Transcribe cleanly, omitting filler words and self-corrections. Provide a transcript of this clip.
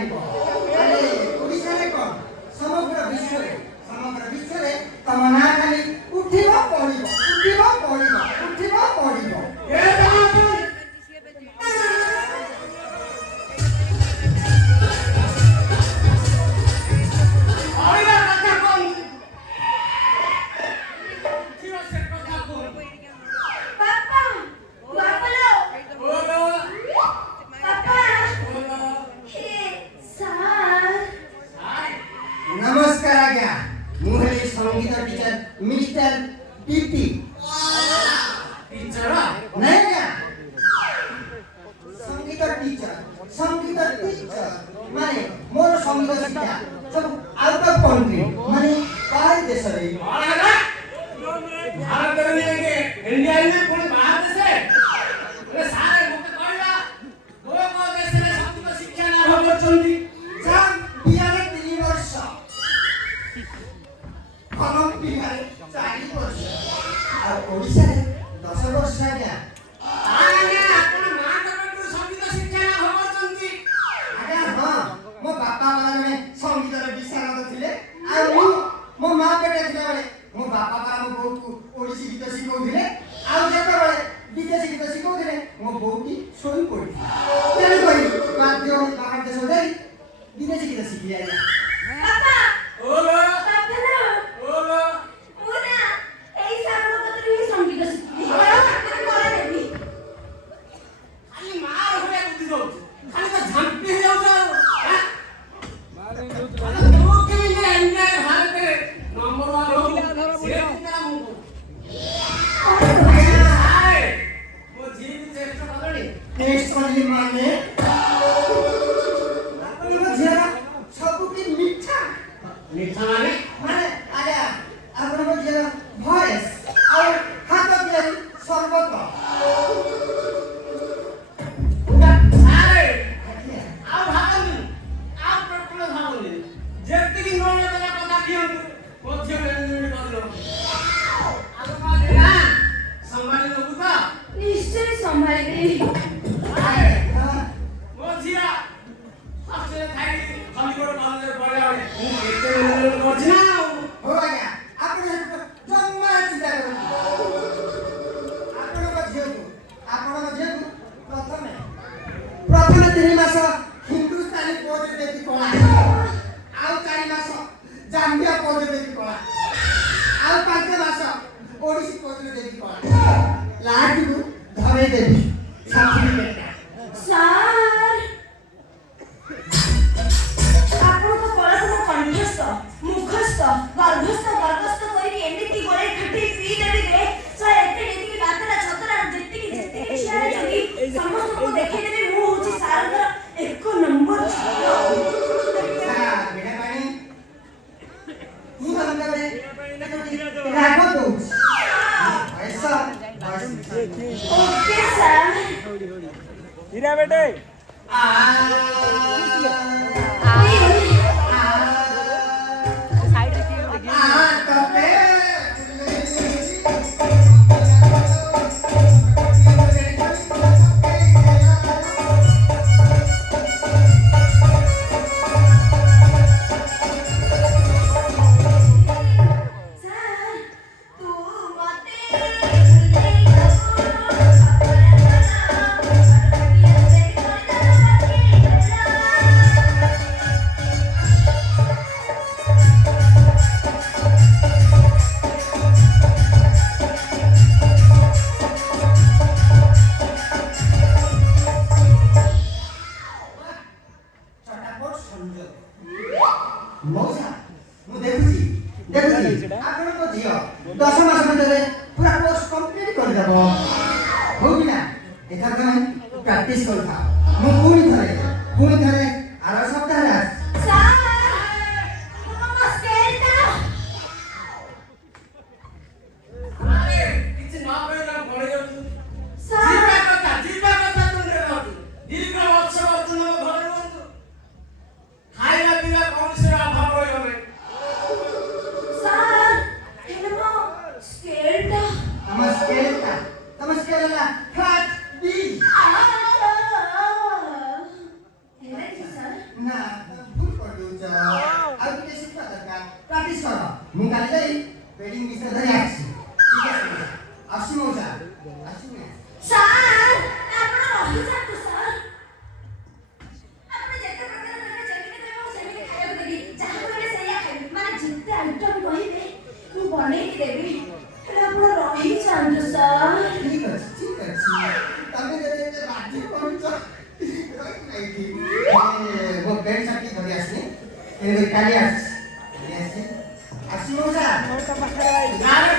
जानिबो अरे ओडिसा रे कोन समग्र विश्व रे तम ना खाली उठिबो पड़िबो ए नमस्कार आज्ञा मुझे संगीत टीचर मिस्टर टीटी टीचर नहीं क्या संगीत टीचर माने मोर संगीत शिक्षा सब आउट ऑफ कंट्री माने बाहर देश रे भारत रे के इंडिया में कोन बाहर देश रे अरे सारे मते कहला दो को देश रे संगीत शिक्षा ना हो करछंती जाम बियारे 3 वर्ष कलम बिहारे 4 वर्ष और ओडिसा रे 10 वर्ष आज्ञा आज्ञा आपण मां कबटू संगीत शिक्षा ना हो करछंती आज्ञा हां मो बापा वाला में संगीत रे विशारद थिले आ मो मां पेटे थिला बेले मो बापा का मो बहू को ओडिसी गीत शिखौथिले आ जेते बेले विदेशी गीत शिखौथिले मो बहू की सोई पड़ी तेरे कोई बाध्य हो बाहर देश जाई विदेशी गीत शिखि आया पापा ओलो ओलो मुना एई सारो कतरी संगीत शिखि खाली मार होया बुद्धि दो खाली तो झंपी हो जाऊ हां मारे तो के लिए इंडिया भारत रे नंबर 1 हो से कितना मुको हाय वो जीव चेष्टा करनी टेस्ट करली माने अपनी वो जरा सब की मीठा माने आजा अपन वो जरा वॉइस और हाथ के सर्वत अरे आओ भागनी आओ प्रश्न भागनी जेतिकी नोले देला कथा कियंतु मध्य में करलो आगो माने ना संभाली लोगु तो निश्चय संभाली अरे मोजिया सबसे थाई खलीकोट कॉलेज पढ़ा हो एते करछना हो आज्ञा आपण जम्मा चिंता करू आपण जेतु प्रथमे 3 मास हिंदुस्तानी पोज देखि कोला आउ 4 मास जाम्बिया पोज देखि कोला आउ 5 मास ओडिसी पोज देखि कोला लाडू धरे देबी सर्टिफिकेट सर आपण को कळत कंठस्थ मुखस्थ गर्भस्थ करी एमिति गोळे खटी पी देबी रे सर एते एति गातरा छतरा जेति शियारे जगी समस्त को देखै देबी मु होची सारंगर एक नंबर हां बेटा पानी मु समझा रे राखो तो ऐसा ओके सर हीरा बेटे आ साइड देखिए तबे ଏଇଠି ମୋ ପେଣ୍ଟ ସାର୍ଟ ଧରି ଆସିନି କାଲି ଆସିଛି ଆସି ମଉସା ଗାଁରେ